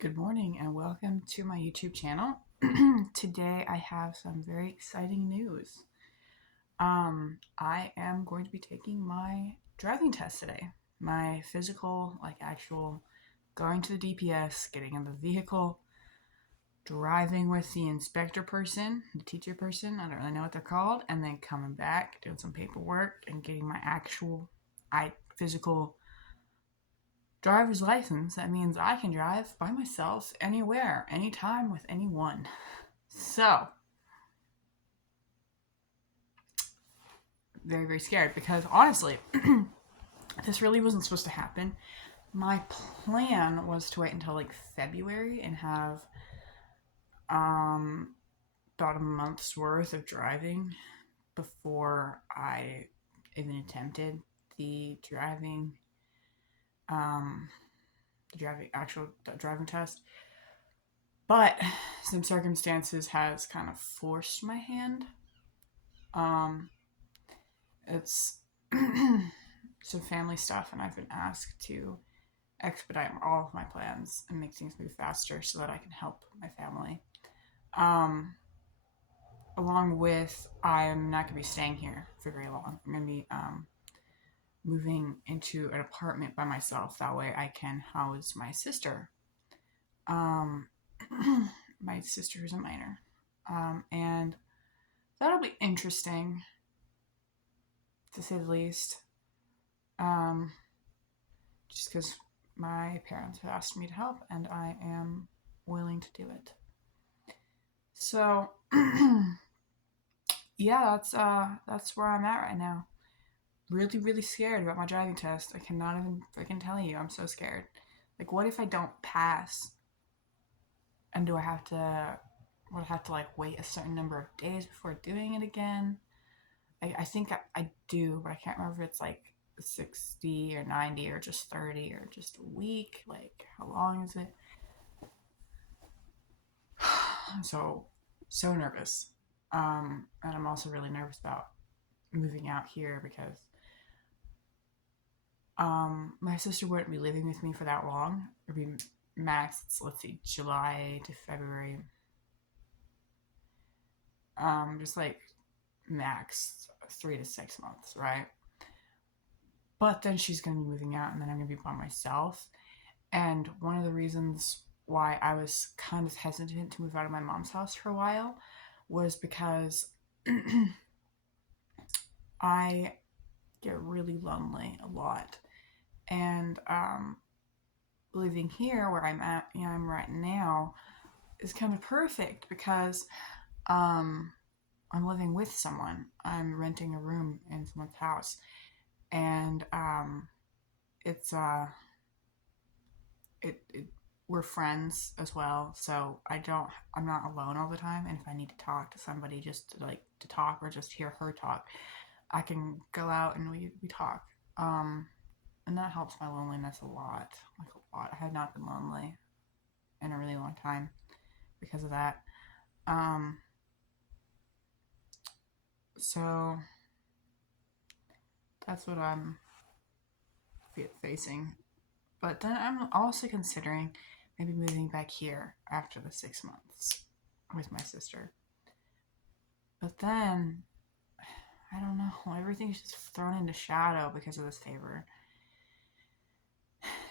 Good morning and welcome to my YouTube channel. Today I have some very exciting news. I am going to be taking my driving test today. My physical, actual going to the DPS, getting in the vehicle, driving with the inspector person, the teacher person, I don't really know what they're called, and then coming back, doing some paperwork and getting my actual physical driver's license. That means I can drive by myself anywhere, anytime, with anyone. So, very, very scared because honestly, this really wasn't supposed to happen. My plan was to wait until February and have um, about a month's worth of driving before I even attempted the driving, um, actual driving test. But some circumstances has kind of forced my hand. Um, it's some family stuff, and I've been asked to expedite all of my plans and make things move faster so that I can help my family. Um, Along with, I am not going to be staying here for very long. I'm going to be moving into an apartment by myself. That way I can house my sister. Um, my sister is a minor. And that'll be interesting, to say the least. Um, just because my parents have asked me to help, and I am willing to do it. So, yeah, that's where I'm at right now. Really, really scared about my driving test. I cannot even freaking tell you. I'm so scared. Like, what if I don't pass? And do I have to? Would I have to wait a certain number of days before doing it again? I think I do, but I can't remember if it's 60 or 90 or just 30 or just a week. Like, how long is it? I'm so nervous. And I'm also really nervous about moving out here because my sister wouldn't be living with me for that long. It'd be max, let's see, July to February. Just max 3 to 6 months, right? But then she's gonna be moving out, and then I'm gonna be by myself. And one of the reasons why I was kind of hesitant to move out of my mom's house for a while was because I get really lonely a lot. And living here where I'm right now, is kind of perfect because um, I'm living with someone. I'm renting a room in someone's house, and it's it we're friends as well, so I'm not alone all the time. And if I need to talk to somebody, just to talk or just hear her talk, I can go out and we talk. Um, and that helps my loneliness a lot, like a lot. I have not been lonely in a really long time because of that. Um, so that's what I'm facing. But then I'm also considering maybe moving back here after the 6 months with my sister. But then I don't know. Everything's just thrown into shadow because of this favor.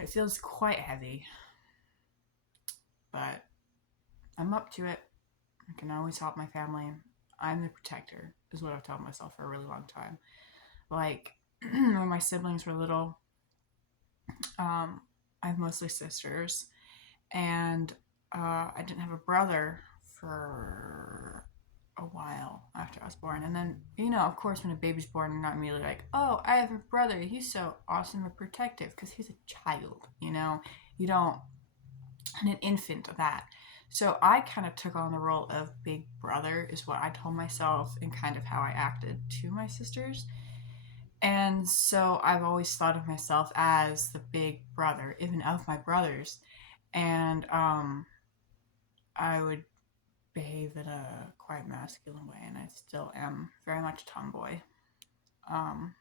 It feels quite heavy, but I'm up to it. I can always help my family. I'm the protector, is what I've told myself for a really long time. Like, when my siblings were little, I have mostly sisters, and I didn't have a brother for a while after I was born. And then, of course, when a baby's born, you're not immediately like, oh, I have a brother. He's so awesome and protective because he's a child, You don't, and an infant of that. So I kind of took on the role of big brother, is what I told myself, and kind of how I acted to my sisters. And so I've always thought of myself as the big brother, even of my brothers. And I would behave in a quite masculine way, and I still am very much a tomboy. Um,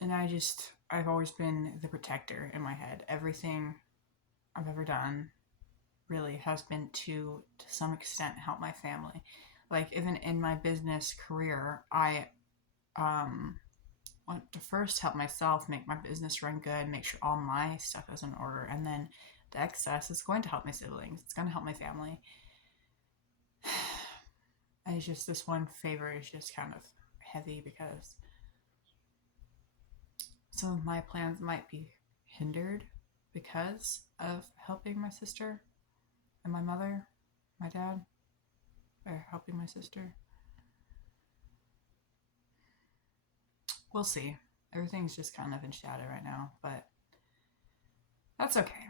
and I just I've always been the protector in my head. Everything I've ever done really has been to some extent help my family. Like even in my business career, I um want to first help myself make my business run good, make sure all my stuff is in order, and then the excess is going to help my siblings. It's going to help my family. And it's just this one favor is just kind of heavy because some of my plans might be hindered because of helping my sister and my mother, my dad, or helping my sister. We'll see. Everything's just kind of in shadow right now, but that's okay.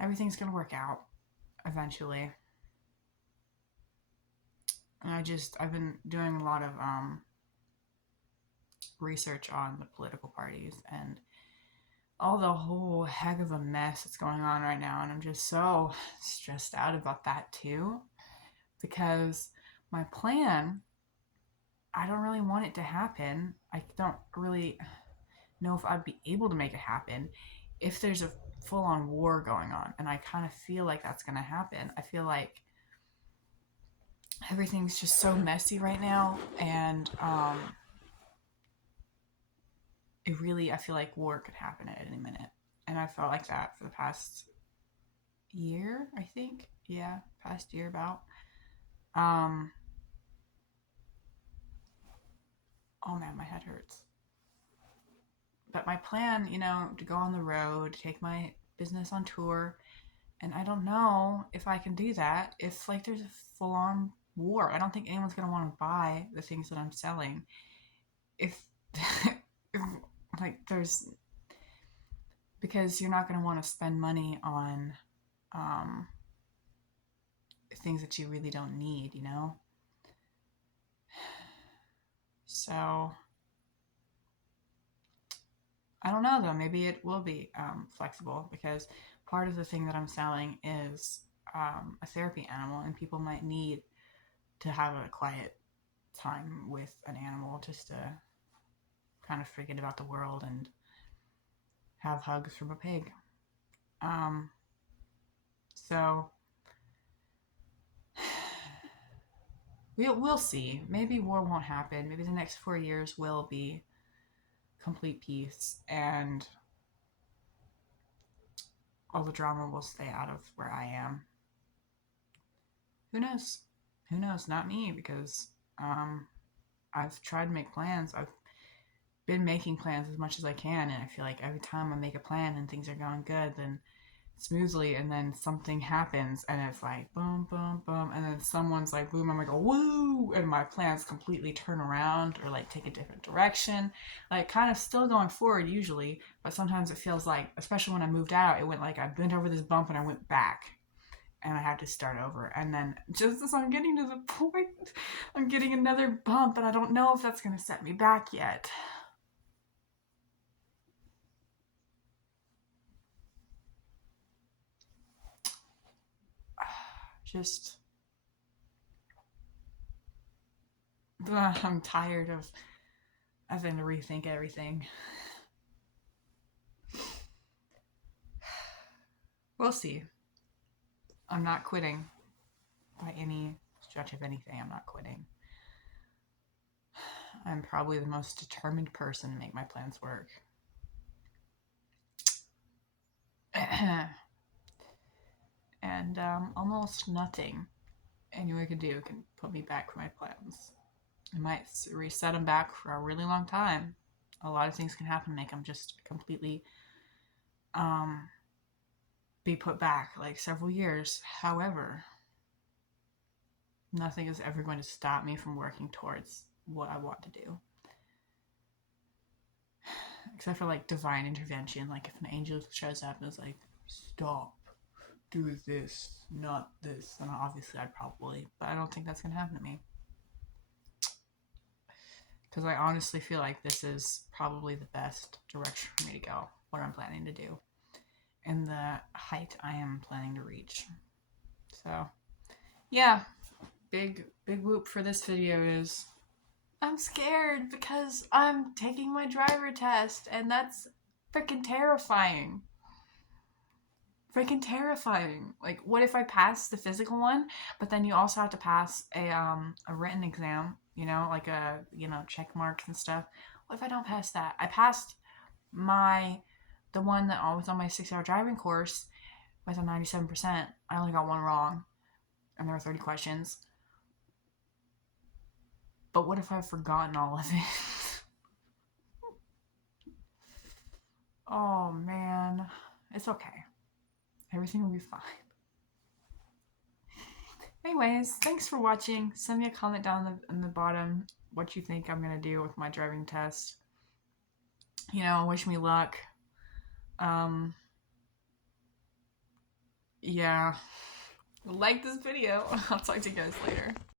Everything's gonna work out eventually. And I've been doing a lot of research on the political parties and all the whole heck of a mess that's going on right now, and I'm just so stressed out about that too, because my plan, I don't really want it to happen. I don't really know if I'd be able to make it happen if there's a full-on war going on, and I kind of feel like that's going to happen. I feel like everything's just so messy right now, and I feel like war could happen at any minute. And I felt like that for the past year, I think. Yeah, past year about. Um, oh man, my head hurts. But my plan, to go on the road, take my business on tour, and I don't know if I can do that if like there's a full on war. I don't think anyone's gonna want to buy the things that I'm selling if, if like there's because you're not gonna want to spend money on um, things that you really don't need. So I don't know though. Maybe it will be flexible because part of the thing that I'm selling is a therapy animal, and people might need to have a quiet time with an animal just to kind of forget about the world and have hugs from a pig. Um, so we'll see. Maybe war won't happen. Maybe the next 4 years will be complete peace, and all the drama will stay out of where I am. Who knows? Who knows? Not me, because I've tried to make plans. I've been making plans as much as I can, and I feel like every time I make a plan and things are going good, then smoothly, and then something happens, and it's like boom, boom, boom, and then someone's like boom, I'm like, oh, woo, and my plans completely turn around or like take a different direction, like kind of still going forward usually, but sometimes it feels like, especially when I moved out, it went like I bent over this bump and I went back and I had to start over. And then just as I'm getting to the point, I'm getting another bump, and I don't know if that's going to set me back yet. Just, I'm tired of having to rethink everything. We'll see. I'm not quitting by any stretch of anything. I'm not quitting. I'm probably the most determined person to make my plans work. And almost nothing anyone can do can put me back from my plans. I might reset them back for a really long time. A lot of things can happen to make them just completely be put back, like several years. However, nothing is ever going to stop me from working towards what I want to do. Except for like divine intervention, like if an angel shows up and is like, stop, do this, not this, then obviously I'd probably, but I don't think that's going to happen to me. Because I honestly feel like this is probably the best direction for me to go, what I'm planning to do, and the height I am planning to reach. So, yeah, big whoop for this video is I'm scared because I'm taking my driver test, and that's Freaking terrifying. Freaking terrifying. Like, what if I pass the physical one, but then you also have to pass a written exam, you know, like a, you know, check marks and stuff. What if I don't pass that? I passed my the one that was on my 6 hour driving course with a 97%. I only got one wrong, and there were 30 questions. But what if I've forgotten all of it? Oh man. It's okay. Everything will be fine. Anyways, thanks for watching. Send me a comment down in the bottom what you think I'm gonna do with my driving test. You know, wish me luck. Yeah. Like this video. I'll talk to you guys later.